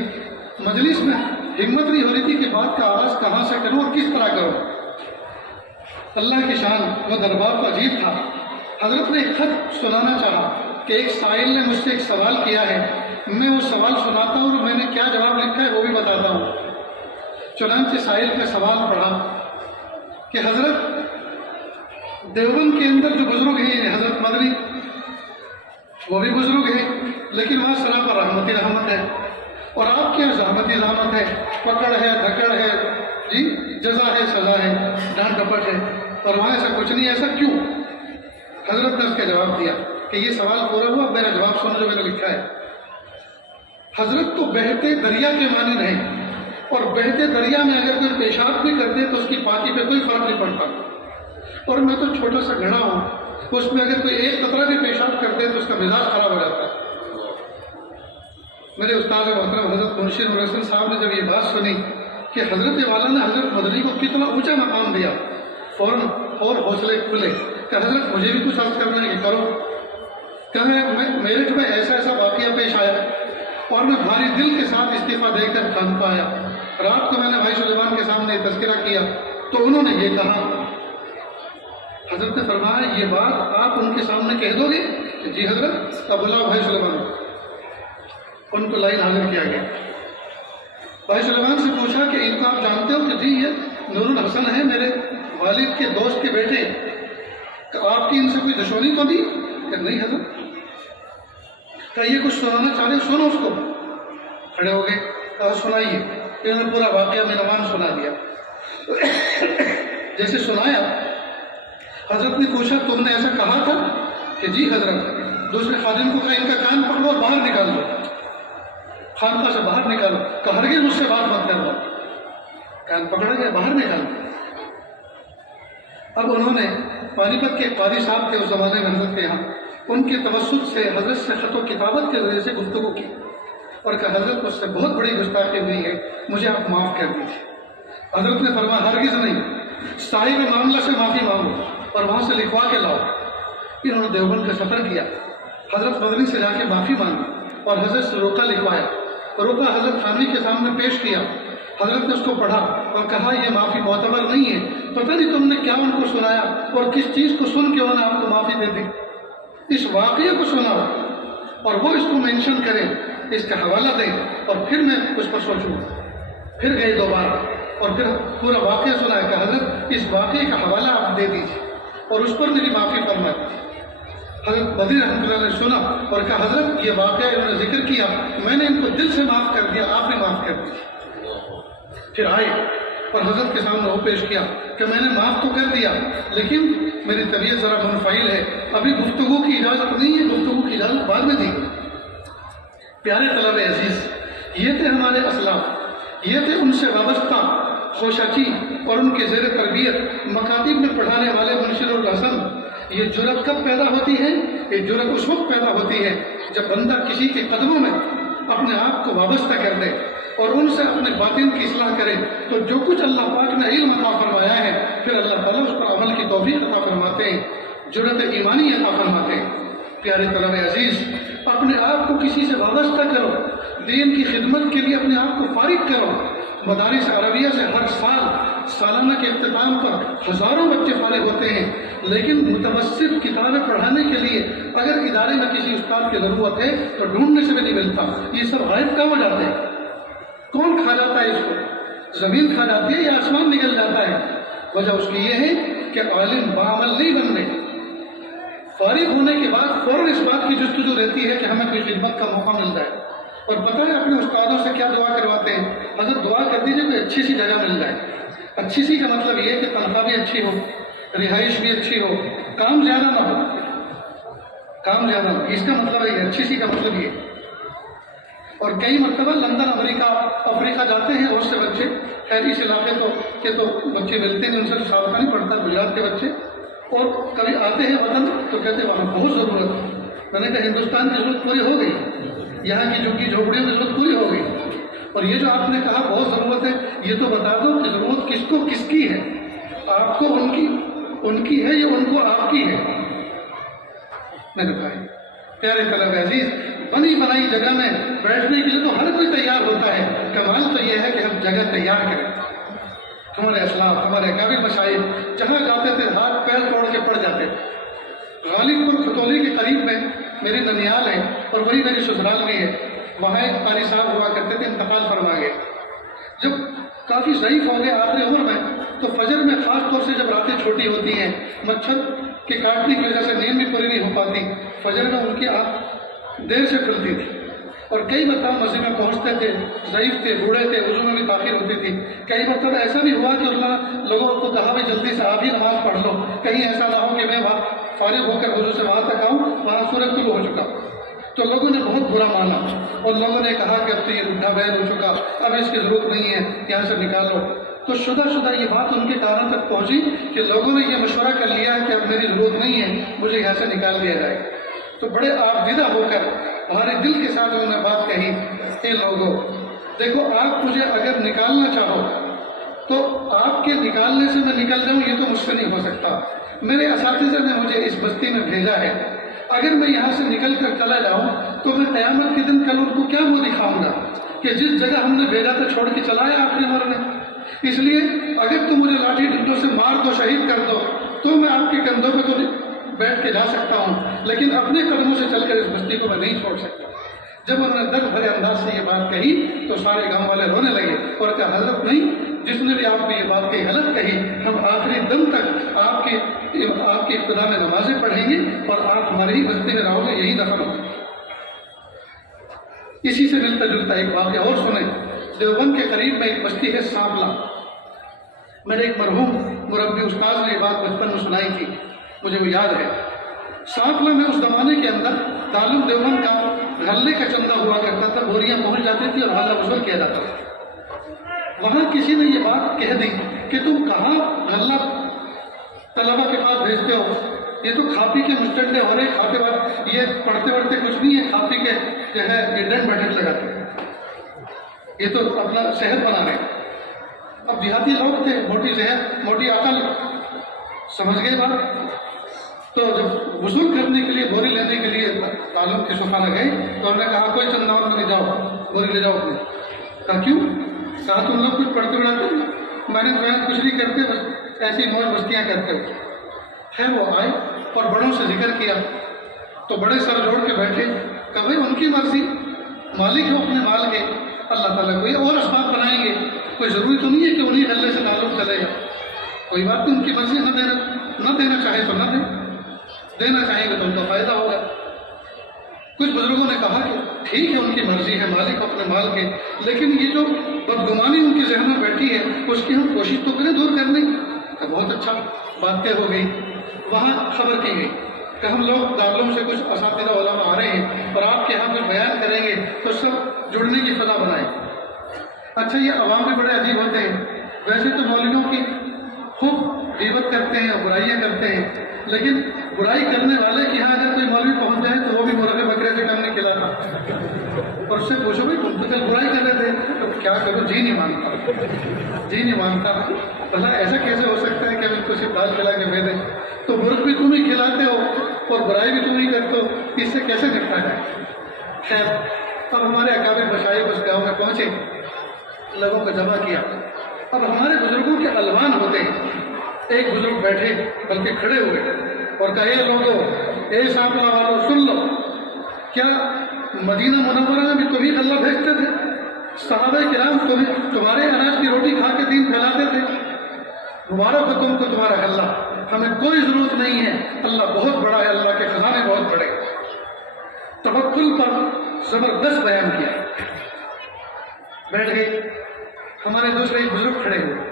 مجلس میں ہمت نہیں ہو رہی تھی کہ بات کا آغاز کہاں سے کروں اور کس طرح کروں۔ اللہ کی شان، وہ دربار تو عجیب تھا۔ حضرت نے ایک خط سنانا چاہا کہ ایک سائل نے مجھ سے ایک سوال کیا ہے، میں وہ سوال سناتا ہوں اور میں نے کیا جواب لکھا ہے وہ بھی بتاتا ہوں۔ چنانچہ سائل کا سوال پڑھا کہ حضرت دیوبند کے اندر جو بزرگ ہیں، حضرت مدنی وہ بھی بزرگ ہیں، لیکن وہاں سراپا رحمتی رحمت ہے، اور آپ کے یہاں زحمتی زحمت ہے، پکڑ ہے، دھکڑ ہے، جی جزا ہے، سزا ہے، ڈانٹ ڈپٹ ہے، اور وہاں ایسا کچھ نہیں، ایسا کیوں؟ حضرت نے اس کا جواب دیا کہ یہ سوال پورا ہوا، اب میرا جواب سنو جو میں نے لکھا ہے۔ حضرت تو بہتے دریا کے معنی نہیں، اور بہتے دریا میں اگر کوئی پیشاب بھی کرتے تو اس کی پاکی پہ کوئی فرق نہیں پڑتا، اور میں تو چھوٹا سا گھڑا ہوں، اس میں اگر کوئی ایک قطرہ بھی پیشاب کرتے تو اس کا مزاج خراب ہو جاتا ہے۔ میرے استاد محترم حضرت منشی نور حسن صاحب نے جب یہ بات سنی کہ حضرت والا نے حضرت مدنی کو کتنا اونچا مقام دیا، فوراً اور حوصلے کھلے کہ حضرت مجھے بھی کچھ عرض کرنا ہے کہ کرو۔ کہ میرے جو ایسا ایسا واقعہ پیش آیا اور میں بھاری دل کے ساتھ استعفیٰ دے کر کھان پایا۔ رات کو میں نے بھائی سلیمان کے سامنے تذکرہ کیا تو انہوں نے یہ کہا، حضرت نے فرمایا یہ بات آپ ان کے سامنے کہہ دو گے؟ جی حضرت، اب بلاؤ بھائی سلیمان۔ ان کو لائن حاضر کیا گیا۔ بھائی سلیمان سے پوچھا کہ ان کو آپ جانتے ہو؟ کہ جی یہ نور الحسن ہے، میرے والد کے دوست کے بیٹے، کہ آپ کی ان سے کوئی دشمنی تو نہیں؟ کہ نہیں حضرت۔ کہ یہ کچھ سنانا چاہ رہے، سنو اس کو۔ کھڑے ہو گئے، کہا سنائیے۔ انہوں نے پورا واقعہ مینوان سنا دیا۔ جیسے سنایا، حضرت نے پوچھا تم نے ایسا کہا تھا؟ کہ جی حضرت۔ دوسرے خادم کو کہا ان کا کان پکڑو اور باہر نکال دو، خانقاہ سے باہر نکالو، کہ ہرگز مجھ سے بات مت کرو۔ کان پکڑا گیا، باہر نکالو۔ اب انہوں نے پانی پت کے قاضی صاحب کے اس زمانے میں حضرت کے یہاں ان کے توسط سے حضرت سے خط و کتابت کے ذریعے سے گفتگو کی اور کہ حضرت مجھ سے بہت بڑی گستاخی ہوئی ہے، مجھے آپ معاف کر دیجیے۔ حضرت نے فرمایا ہرگز نہیں، صاحب معاملہ سے معافی مانگو اور وہاں سے لکھوا کے لاؤ۔ انہوں نے دیوبند کا سفر کیا، حضرت مدنی سے جا کے معافی مانگی اور حضرت سے روکا لکھوایا۔ روکا حضرت خانوی کے سامنے پیش کیا، حضرت نے اس کو پڑھا اور کہا یہ معافی معتبر نہیں ہے، پتہ نہیں تم نے کیا ان کو سنایا اور کس چیز کو سن کے انہوں نے آپ کو معافی دے دی۔ اس واقعے کو سنا اور وہ اس کو مینشن کریں، اس کا حوالہ دیں اور پھر میں اس پر سوچوں۔ پھر گئے دوبارہ اور پھر پورا واقعہ سنا کہ حضرت اس واقعے کا حوالہ آپ دے دیجیے اور اس پر میری معافی فرما دیجیے۔ حضرت بدری رحمۃ اللہ نے سنا اور کہا حضرت یہ واقعہ انہوں نے ذکر کیا، میں نے ان کو دل سے معاف کر دیا، آپ بھی معاف کر دیجیے۔ پھر آئے اور حضرت کے سامنے وہ پیش کیا کہ میں نے معاف تو کر دیا لیکن میری طبیعت ذرا منفعل ہے، ابھی گفتگو کی اجازت نہیں ہے، گفتگو کی اجازت بعد میں دی۔ پیارے طلب عزیز، یہ تھے ہمارے اسلاف، یہ تھے ان سے وابستہ خوشاچی اور ان کے زیر تربیت مکاتب میں پڑھانے والے منشی نور الحسن۔ یہ جرأت کب پیدا ہوتی ہے؟ یہ جرأت اس وقت پیدا ہوتی ہے جب بندہ کسی کے قدموں میں اپنے آپ کو وابستہ کر دے اور ان سے اپنے باطن کی اصلاح کرے، تو جو کچھ اللہ پاک نے علم عطا فرمایا ہے پھر اللہ تعالیٰ اس پر عمل کی توفیق عطا فرماتے ہیں، جرأت ایمانی عطا فرماتے ہیں۔ پیارے طلب عزیز، اپنے آپ کو کسی سے وابستہ کرو، دین کی خدمت کے لیے اپنے آپ کو فارغ کرو۔ مدارس عربیہ سے ہر سال سالانہ کے اختتام پر ہزاروں بچے فارغ ہوتے ہیں، لیکن متوسط کتابیں پڑھانے کے لیے اگر ادارے میں کسی استاد کی ضرورت ہے تو ڈھونڈنے سے بھی نہیں ملتا۔ یہ سب غائب کہاں ہو جاتے ہیں؟ کون کھا جاتا ہے اس کو؟ زمین کھا جاتی ہے یا آسمان نکل جاتا ہے؟ وجہ اس کی یہ ہے کہ عالم بعمل نہیں بن رہے۔ فارغ ہونے کے بعد فوراً اس بات کی جستجو رہتی ہے کہ ہمیں کوئی خدمت کا موقع مل جائے، اور پتہ ہے اپنے استادوں سے کیا دعا کرواتے ہیں؟ حضرت دعا کر دیجیے کوئی اچھی سی جگہ مل جائے۔ اچھی سی کا مطلب یہ ہے کہ تنخواہ بھی اچھی ہو، رہائش بھی اچھی ہو، کام زیادہ نہ ہو، کام زیادہ ہو، اس کا مطلب ہے اچھی سی کا مطلب یہ۔ اور کئی مرتبہ لندن، امریکہ، افریقہ جاتے ہیں بہت سے بچے، خیر اس علاقے کے تو بچے ملتے ہیں، ان سے تو سابقہ نہیں پڑتا، گجرات کے بچے، اور کبھی آتے ہیں وطن تو کہتے ہیں وہاں بہت ضرورت ہے۔ میں نے کہا ہندوستان کی ضرورت پوری ہو گئی، یہاں کی جھگی جھوپڑیوں کی ضرورت پوری ہو گئی، اور یہ جو آپ نے کہا بہت ضرورت ہے، یہ تو بتا دو کہ ضرورت کس کو کس کی ہے؟ آپ کو ان کی ہے یا ان کو آپ کی ہے؟ میرے بھائی پیارے طلب عزیز، بنی بنائی جگہ میں بیٹھنے کے لیے تو ہر کوئی تیار ہوتا ہے، کمال تو یہ ہے کہ ہم جگہ تیار کریں۔ ہمارے اسلاف، ہمارے قابل مشاہد جہاں جاتے تھے ہاتھ پیر توڑ کے پڑ جاتے تھے۔ غالب پور کھتولی کے قریب میں میری ننیال ہے اور وہی میری سسرال بھی ہے، وہاں ایک قاری صاحب ہوا کرتے تھے، انتقال فرما گئے۔ جب کافی ضعیف ہو گئے آخری عمر میں تو فجر میں خاص طور سے جب راتیں چھوٹی ہوتی ہیں، مچھر کے کاٹنے کی وجہ سے نیند بھی پوری نہیں ہو پاتی، فجر میں ان کی آنکھ دیر سے کھلتی تھی، اور کئی مرتبہ مسجد میں پہنچتے تھے، ضعیف تھے، بوڑھے تھے، وضو میں بھی تاخیر ہوتی تھی۔ کئی مرتبہ ایسا بھی ہوا کہ اللہ لوگوں کو کہا بھی جلدی سے آپ ہی نماز پڑھ لو، کہیں ایسا نہ ہو کہ میں وہاں فارغ ہو کر وضو سے وہاں تک آؤں، وہاں سورج طلوع ہو چکا۔ تو لوگوں نے بہت برا مانا اور لوگوں نے کہا کہ اب تو یہ بڈھا بیل ہو چکا، اب اس کی ضرورت نہیں ہے، یہاں سے نکالو۔ تو شدہ یہ بات ان کے کانوں تک پہنچی کہ لوگوں نے یہ مشورہ کر لیا کہ اب میری ضرورت نہیں ہے، مجھے یہاں سے نکال دیا جائے۔ تو بڑے آبدیدہ ہو کر ہمارے دل کے ساتھ انہوں نے بات کہی، اے لوگوں دیکھو، آپ مجھے اگر نکالنا چاہو تو آپ کے نکالنے سے میں نکل جاؤں یہ تو مجھ سے نہیں ہو سکتا۔ میرے اساتذہ نے مجھے اس بستی میں بھیجا ہے، اگر میں یہاں سے نکل کر چلا جاؤں تو میں قیامت کے دن کل ان کو کیا منہ دکھاؤں گا کہ جس جگہ ہم نے بھیجا تھا چھوڑ کے چلا ہے آخری عمر میں۔ اس لیے اگر تم مجھے لاٹھی ڈنڈوں سے مار دو، شہید کر دو، تو میں آپ کے کندھوں پہ تو بیٹھ کے جا سکتا ہوں، لیکن اپنے قدموں سے چل کر اس بستی کو میں نہیں چھوڑ سکتا۔ جب انہوں نے درد بھرے انداز سے یہ بات کہی تو سارے گاؤں والے رونے لگے اور کہا حضرت نہیں، جس نے بھی آپ کو یہ بات کہی غلط کہی، ہم آخری دم تک آپ کی ابتدا میں نمازیں پڑھیں گے اور آپ ہماری ہی بستی میں رہو گے، یہی دفن ہو۔ اسی سے ملتا جلتا ایک واقعہ اور سنیں۔ دیوبند کے قریب میں ایک بستی ہے سانپلا۔ میرے ایک مرحوم مربی استاد نے یہ بات بچپن میں سنائی تھی، مجھے وہ یاد ہے۔ سانپلا میں اس زمانے کے اندر دارالعلوم دیوبند کا غلے کا چندہ ہوا کرتا تھا، بوریاں پہنچ جاتی تھی اور غلہ وصول کیا جاتا تھا۔ وہاں کسی نے یہ بات کہہ دی کہ تم کہاں غلہ طلبہ کے پاس بھیجتے ہو، یہ تو کھا پی کے مسٹنڈے ہو رہے، کھاتے بعد یہ پڑھتے پڑھتے کچھ نہیں ہے، کھا پی کے جو ہے یہ ڈنڈ بیٹھک لگاتے ہیں، یہ تو اپنا صحت بنا رہے ہیں۔ اب دیہاتی لوگ تھے، موٹی ذہن موٹی عقل، سمجھ گئے بات۔ تو جب وصول کرنے کے لیے بوری لینے کے لیے تعلق کے صفحہ گئے تو انہوں نے کہا کوئی چندہ اور نہیں، جاؤ بوری لے جاؤ اپنی۔ کہا کیوں؟ کہا تم لوگ کچھ پڑھتے پڑھاتے میں نے کچھ نہیں کرتے، بس ایسی موج مستیاں کرتے ہو۔ ہے وہ آئے اور بڑوں سے ذکر کیا تو بڑے سر جوڑ کے بیٹھے، کہ بھائی ان کی مرضی، مالک ہو اپنے مال کے، اللہ تعالیٰ کوئی اور اسباب بنائیں گے، کوئی ضروری تو نہیں ہے کہ انہیں غلے سے تعلق چلے گا، کوئی بات نہیں، ان کی مرضی، نہ دینا چاہے تو نہ دیں، دینا چاہیں گے تو ان کا فائدہ ہوگا۔ کچھ بزرگوں نے کہا کہ ٹھیک ہے ان کی مرضی ہے، مالک اپنے مال کے، لیکن یہ جو بدگمانی ان کے ذہن میں بیٹھی ہے اس کی ہم کوشش تو کریں دور کرنے کی۔ بہت اچھا، باتیں ہو گئی۔ وہاں خبر کی گئی کہ ہم لوگ دارالعلوم سے کچھ اساتذہ علماء آ رہے ہیں اور آپ کے یہاں کچھ بیان کریں گے تو سب جڑنے کی فضا بنائیں۔ اچھا، یہ عوام بھی بڑے عجیب ہوتے ہیں، ویسے تو مولویوں کی خوب غیبت کرتے ہیں اور برائیاں کرتے ہیں، لیکن برائی کرنے والے کے یہاں اگر کوئی مولوی پہنچ جائے تو وہ بھی مرغے بکرے سے کم نہیں کھلاتا، اور اس سے پوچھو بھائی تم تو کل برائی کر رہے تھے، تو کیا کرو، جی نہیں مانتا، جی نہیں مانتا۔ بھلا ایسا کیسے ہو سکتا ہے کہ ہم اس کو صرف دال کھلا کے بھیجیں؟ تو مرغ بھی تم ہی کھلاتے ہو اور برائی بھی تم ہی کرتے ہو، اس سے کیسے نپٹا جائے؟ خیر، اب ہمارے اکابر مشائخ اس گاؤں میں پہنچے، لوگوں کو جمع کیا۔ اب ہمارے بزرگوں کے الوان ہوتے ہیں، ایک بزرگ بیٹھے بلکہ کھڑے ہوئے اور کہا اے لوگوں، اے سانپلا والوں سن لو، کیا مدینہ منورہ میں بھی تم ہی غلہ بھیجتے تھے؟ صحابہ کرام تمہارے اناج کی روٹی کھا کے دین پھیلاتے تھے؟ مبارک ہو تم کو تمہارا غلہ، ہمیں کوئی ضرورت نہیں ہے، اللہ بہت بڑا ہے، اللہ کے خزانے بہت بڑے۔ توکل پر زبردست بیان کیا، بیٹھ گئے۔ ہمارے دوسرے ایک بزرگ کھڑے ہوئے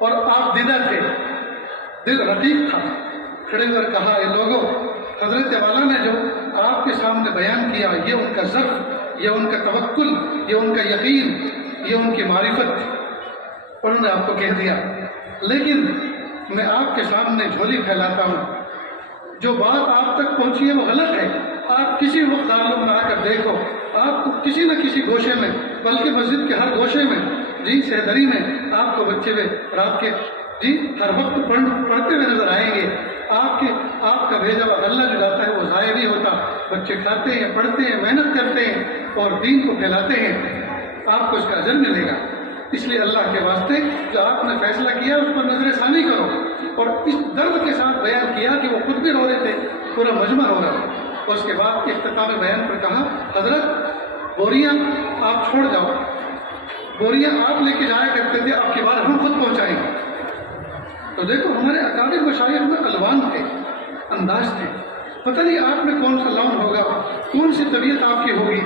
اور آپ دیدہ تھے، دل رقیق تھا، کھڑے ہوئے کہا اے لوگوں، حضرت والا نے جو آپ کے سامنے بیان کیا، یہ ان کا ضعف، یہ ان کا توکل، یہ ان کا یقین، یہ ان کی معرفت، انہوں نے آپ کو کہہ دیا، لیکن میں آپ کے سامنے جھولی پھیلاتا ہوں، جو بات آپ تک پہنچی ہے وہ غلط ہے۔ آپ کسی وقت دارالعلوم میں آ کر دیکھو، آپ کو کسی نہ کسی گوشے میں، بلکہ مسجد کے ہر گوشے میں، جی سہدری میں، آپ کو بچے ہوئے رات کے ہر وقت پڑھتے ہوئے نظر آئیں گے۔ آپ کا بھیجا ہوا غلہ جو جاتا ہے وہ ضائع نہیں ہوتا، بچے کھاتے ہیں، پڑھتے ہیں، محنت کرتے ہیں اور دین کو پھیلاتے ہیں، آپ کو اس کا اجر ملے گا۔ اس لیے اللہ کے واسطے جو آپ نے فیصلہ کیا اس پر نظر ثانی کرو۔ اور اس درد کے ساتھ بیان کیا کہ وہ خود بھی رو رہے تھے، پورا مجمع رو رہا تھا۔ اور اس کے بعد اختتام بیان پر کہا حضرت بوریاں آپ چھوڑ جاؤ، بوریاں آپ لے کے جایا کرتے تھے، آپ کی بار ہم خود پہنچائیں گے۔ تو دیکھو ہمارے اکابر مشائخ میں الوان تھے، انداز تھے، پتہ نہیں آپ میں کون سا لون ہوگا، کون سی طبیعت آپ کی ہوگی.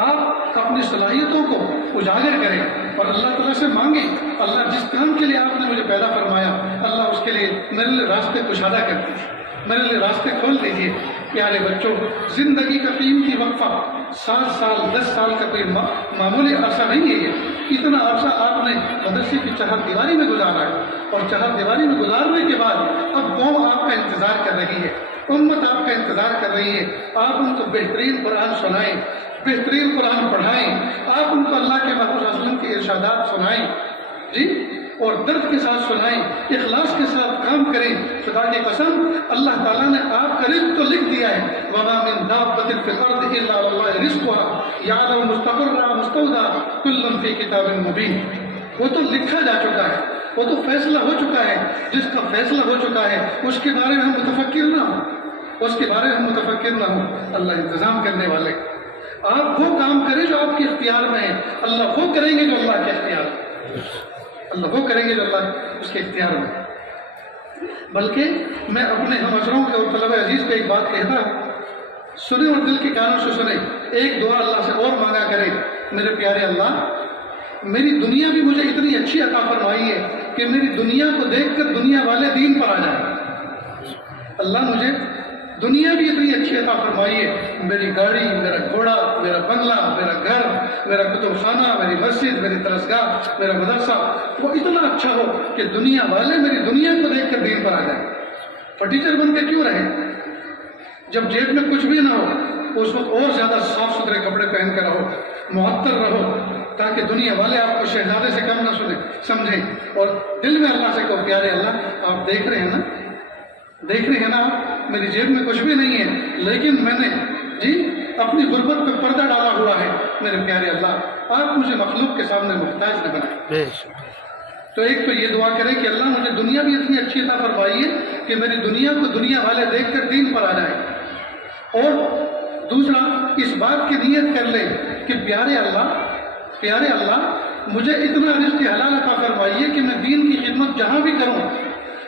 آپ اپنی صلاحیتوں کو اجاگر کریں اور اللہ تعالیٰ سے مانگیں، اللہ جس کام کے لیے آپ نے مجھے پیدا فرمایا اللہ اس کے لیے میرے لیے راستے کشادہ کر دیجیے، میرے لیے راستے کھول دیجیے. پیارے بچوں، زندگی کا قیمتی وقفہ 7 سال 10 سال کا کوئی معمولی عرصہ نہیں ہے یہ. اتنا عرصہ آپ نے مدرسے کی چہار دیواری میں گزارا ہے، اور چہار دیواری میں گزارنے کے بعد اب قوم آپ کا انتظار کر رہی ہے، امت آپ کا انتظار کر رہی ہے. آپ ان کو بہترین قرآن سنائیں، بہترین قرآن پڑھائیں، آپ ان کو اللہ کے محبوب صلی اللہ علیہ وسلم کے ارشادات سنائیں جی، اور درد کے ساتھ سنائیں، اخلاص کے ساتھ کام کریں. خدا کی قسم اللہ تعالیٰ نے آپ کا رزق تو لکھ دیا ہے، وَمَا مِن دَابَّةٍ فِي الْأَرْضِ إِلَّا عَلَى اللَّهِ رِزْقُهَا يَعْلَمُ مُسْتَقَرَّهَا وَمُسْتَوْدَاهَا كُلٌّ فِي كِتَابٍ مُبِينٍ. وہ تو لکھا جا چکا ہے، وہ تو فیصلہ ہو چکا ہے. جس کا فیصلہ ہو چکا ہے اس کے بارے میں ہم متفکر نہ ہوں، اس کے بارے میں ہم متفکر نہ ہوں. اللہ انتظام کرنے والے. آپ وہ کام کریں جو آپ کے اختیار میں ہے، اللہ وہ کریں گے جو اللہ کے اختیار میں، اللہ وہ کریں گے جو اللہ اس کے اختیار میں. بلکہ میں اپنے ہم اشروں کے اور طلبہ عزیز کو ایک بات کہتا ہوں، سنیں اور دل کے کانوں سے سنیں. ایک دعا اللہ سے اور مانگا کریں، میرے پیارے اللہ میری دنیا بھی مجھے اتنی اچھی عطا فرمائی ہے کہ میری دنیا کو دیکھ کر دنیا والے دین پر آ جائیں. اللہ مجھے دنیا بھی اتنی اچھی عطا فرمائی ہے، میری گاڑی، میرا گھوڑا، میرا بنگلہ، میرا گھر، میرا کتب خانہ، میری مسجد، میری درسگاہ، میرا مدرسہ، وہ اتنا اچھا ہو کہ دنیا والے میری دنیا کو دیکھ کر دین پر آ جائیں. فرنیچر بن کے کیوں رہیں؟ جب جیب میں کچھ بھی نہ ہو اس وقت اور زیادہ صاف ستھرے کپڑے پہن کر رہو، معطر رہو، تاکہ دنیا والے آپ کو شہزادے سے کم نہ سمجھیں، اور دل میں اللہ سے کہو پیارے اللہ آپ دیکھ رہے ہیں نا، دیکھ رہے ہیں نا آپ، میری جیب میں کچھ بھی نہیں ہے لیکن میں نے جی اپنی غربت پہ پردہ ڈالا ہوا ہے. میرے پیارے اللہ آپ مجھے مخلوق کے سامنے محتاج نہ بنائیں. تو ایک تو یہ دعا کریں کہ اللہ مجھے دنیا بھی اتنی اچھی عطا فرمائی ہے کہ میری دنیا کو دنیا والے دیکھ کر دین پر آ جائیں. اور دوسرا اس بات کی نیت کر لیں کہ پیارے اللہ مجھے اتنا رزق حلال عطا فرمائیے کہ میں دین کی خدمت جہاں بھی کروں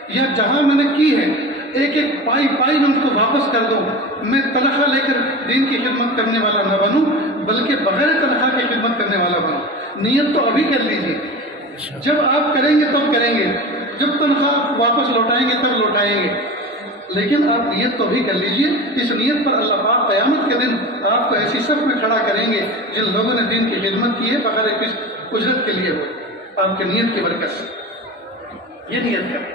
یا جہاں میں نے کی ہے ایک ایک پائی پائی میں ان کو واپس کر دوں. میں تنخواہ لے کر دین کی خدمت کرنے والا نہ بنوں بلکہ بغیر تنخواہ کی خدمت کرنے والا بنوں. نیت تو ابھی کر لیجیے، جب آپ کریں گے تب کریں گے، جب تنخواہ واپس لوٹائیں گے تب لوٹائیں گے، لیکن آپ نیت تو بھی کر لیجئے. اس نیت پر اللہ پاک قیامت کے دن آپ کو ایسی صف میں کھڑا کریں گے جن لوگوں نے دین کی خدمت کی ہے بغیر کسی اجرت کے لیے ہو، آپ کی نیت کی برکت سے. یہ نیت کریں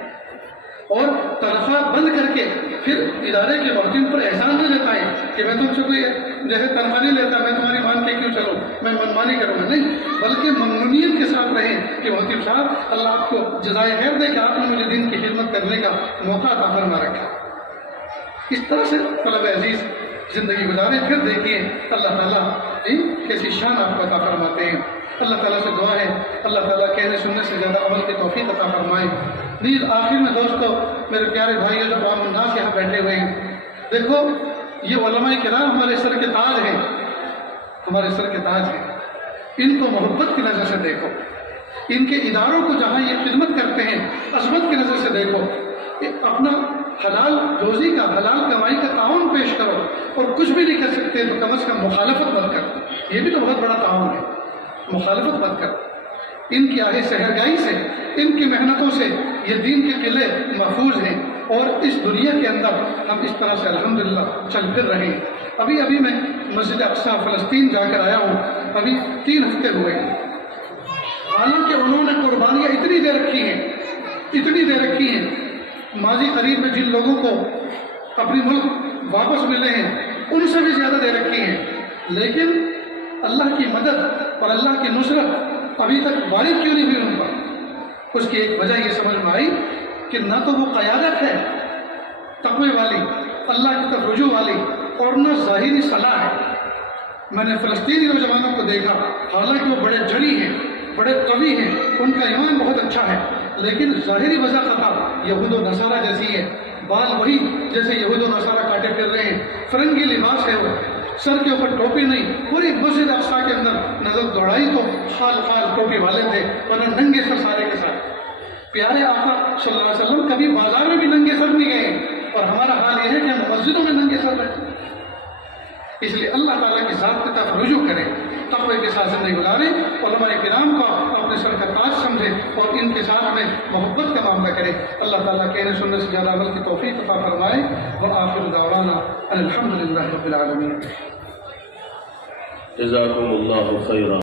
اور تنخواہ بند کر کے پھر ادارے کے خواتین پر احسان نہ جتائیں کہ میں تم سے کوئی جیسے تنخواہ نہیں لیتا، میں تمہاری مان کے کیوں چلوں، میں منمانی کروں گا. نہیں، بلکہ ممنونیت کے ساتھ رہیں کہ محتیب صاحب اللہ آپ کو جزائے خیر دے کہ آپ نے مجھے دین کی خدمت کرنے کا موقع عطا فرما رکھا. اس طرح سے طلب عزیز زندگی گزاریں، پھر دیکھیے اللہ تعالیٰ کیسی شان آپ کو عطا فرماتے ہیں. اللہ تعالیٰ سے دعا ہے اللہ تعالیٰ کہنے سننے سے زیادہ عمل کی توفیق عطا فرمائے. نیز آخر میں دوستو میرے پیارے بھائیو جو عوام الناس یہاں بیٹھے ہوئے ہیں، دیکھو یہ علماء کرام ہمارے سر کے تاج ہیں، ہمارے سر کے تاج ہیں. ان کو محبت کی نظر سے دیکھو، ان کے اداروں کو جہاں یہ خدمت کرتے ہیں عظمت کی نظر سے دیکھو. اپنا حلال روزی کا حلال کمائی کا تعاون پیش کرو، اور کچھ بھی نہیں کر سکتے تو کم از کم مخالفت مت کرو. یہ بھی تو بہت بڑا تعاون ہے، مخالفت مت کرو. ان کی آہی سحرگاہی سے، ان کی محنتوں سے یہ دین کے قلعے محفوظ ہیں، اور اس دنیا کے اندر ہم اس طرح سے الحمدللہ چل پھر رہے ہیں. ابھی میں مسجد اقصی فلسطین جا کر آیا ہوں، ابھی 3 ہفتے ہوئے ہیں. حالانکہ انہوں نے قربانیاں اتنی دے رکھی ہیں، ماضی قریب میں جن لوگوں کو اپنی ملک واپس ملے ہیں ان سے بھی زیادہ دے رکھی ہیں، لیکن اللہ کی مدد اور اللہ کی نصرت ابھی تک وارد کیوں نہیں ہوئی ان پر؟ اس کی ایک وجہ یہ سمجھ میں آئی کہ نہ تو وہ قیادت ہے تقوی والی، اللہ کی طرف رجوع والی، اور نہ ظاہری صلاح ہے. میں نے فلسطینی نوجوانوں کو دیکھا، حالانکہ وہ بڑے جڑی ہیں، بڑے قوی ہیں، ان کا ایمان بہت اچھا ہے، لیکن ظاہری وجہ کا یہود و نصارہ جیسی ہے. بال وہی جیسے یہود و نصارہ کاٹے پھر رہے ہیں، فرنگی لباس ہے، وہ سر کے اوپر ٹوپی نہیں. پوری مسجد اقصی کے اندر نظر دوڑائی تو خال ٹوپی والے تھے، ورنہ ننگے سر سارے کے ساتھ. پیارے آقا صلی اللہ علیہ وسلم کبھی بازار میں بھی ننگے سر نہیں گئے، اور ہمارا حال یہ ہے کہ ہم مسجدوں میں ننگے سر رہتے ہیں۔ اس لیے اللہ تعالیٰ کی ذات کی طرف رجوع کریں، تقوی کے ساتھ زندگی گزاریں، علماء کرام کو اپنے سر کا تاج سمجھیں اور ان کے ساتھ میں محبت کا معاملہ کریں۔ اللہ تعالیٰ کہنے سننے سے زیادہ عمل کی توفیق عطا فرمائے۔ وآخر دعوانا ان الحمد للہ رب العالمین۔ جزاکم اللہ خیرا۔